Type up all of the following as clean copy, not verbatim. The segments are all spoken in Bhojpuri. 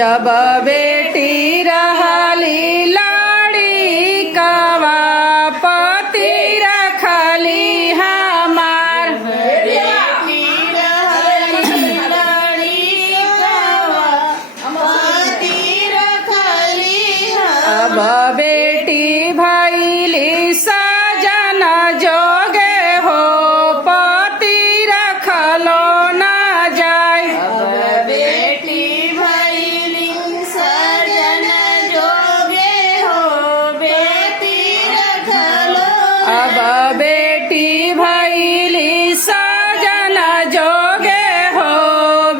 जब बेटी रहली लाड़ी कवा पति रखली हमार। बेटी रहली लाड़ी कवा पति रखली अब बेटी भैली सजन जोगे हो पति रखलो न जाय। बेटी भैली सजन जोगे हो बेटी रखलो अब बेटी भैली सजन जोगे हो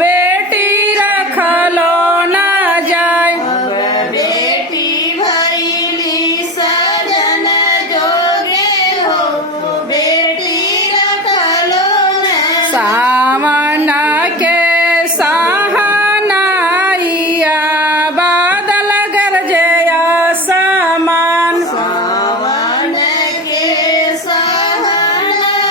बेटी रखलो न जाय। बेटी भैली सजन जोगे हो बेटी रखलो न सावन के सहनाइया बादल गरजे आसमान। सावन के सहनाइया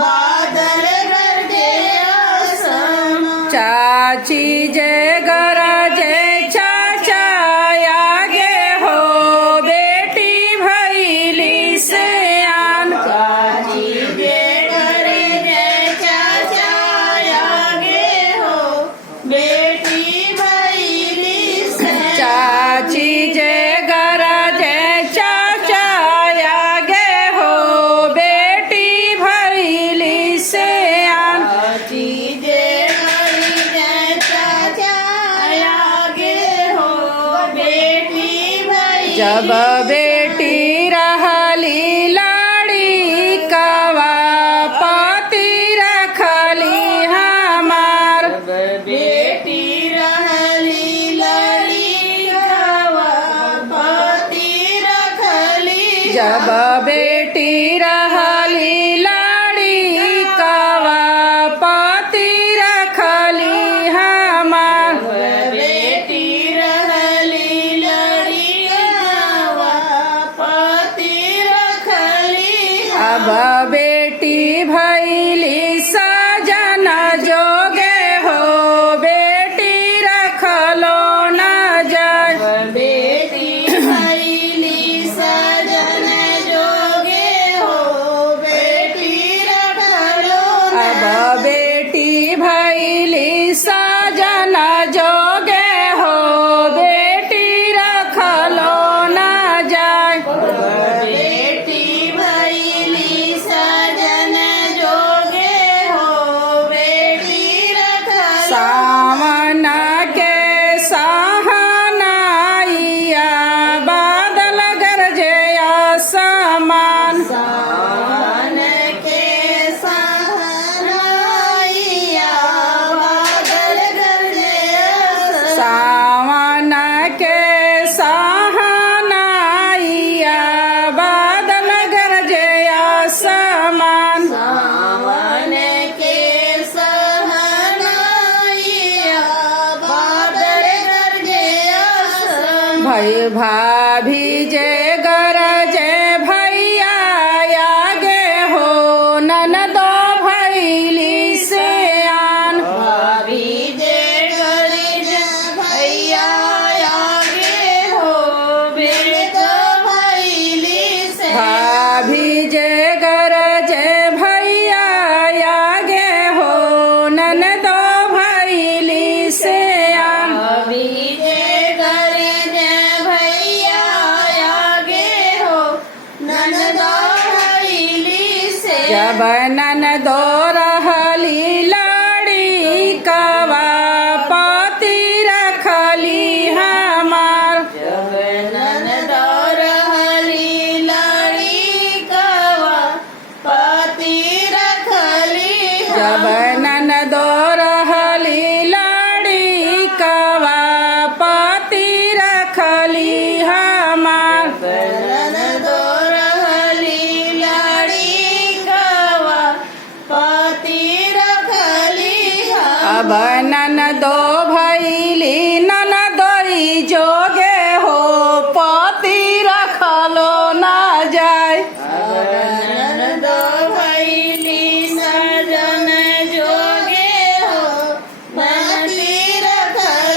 बादल गरजे आसमान। चाची जे गरजे चाचा आगे हो बेटी भैली सियान। चाची जे करे जे चाचा आगे हो बेटी भैली से। चाची जे गरजे चाचा आगे हो बेटी भैली सियान। चाची जे करे जे चाचा आगे हो बेटी भैली जब बेटी रहली लाड़ी कवा पति रखली हमार। बेटी रहली लाड़ी कवा पति रखली जब बेटी रहली लाड़ी कवा पति रखली हमार। बेटी रहली लाड़ी कवा पति रखली अब बेटी भैली सजन जोगे हो बेटी रखलो न जाय। बेटी भैली सजन जोगे हो बेटी रखलो अब बेटी भैली सजन जोगे हो बेटी रखलो न जाय। बेटी भैली सजन जोगे हो बेटी रखलो सावन के सहनाइया बादल गरजे आसमान। सावन के सहनाइया बादल गरजे आसमान। सावन के सहनाइया बादल गरजे आसमान। सावन के सहनाइया बादल गरजे आसमान। भई भाभी जे गरजे भैया आगे हो ननदो भैली सियान। भाभी जे गरजे भैया आगे हो बेटा भैली से। भाभी जे गरजे भैया आगे हो ननदो भैली सियान। भाभी जे गरजे भैया आगे हो ननदा भैली से। जब ननदो रहली लाड़ी कवा पति रखली हमार। जब ननदा रहली लाड़ी कवा पति रखली जब ननदो रहली लाड़ी कवा पति रखली हमार। ननदो रहली लाड़ी कवा पति रखली अब ननदो भैली ननदोई जोगे हो पति रखलो न जाय। ननदो भैली सजन जोगे हो पति रखली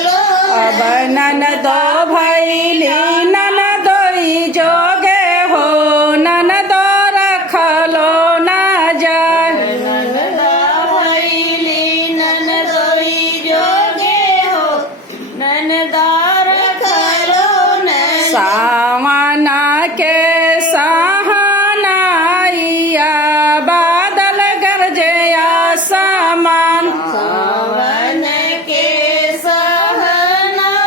ननदो भैली ननदोई जोगे हो ननदो रखलो ना जाय ननदा भैली ननदोई जोगे हो ननदा रखलो न सावना के सहानाइया बादल गरजे आसमान सावन के सहनाइया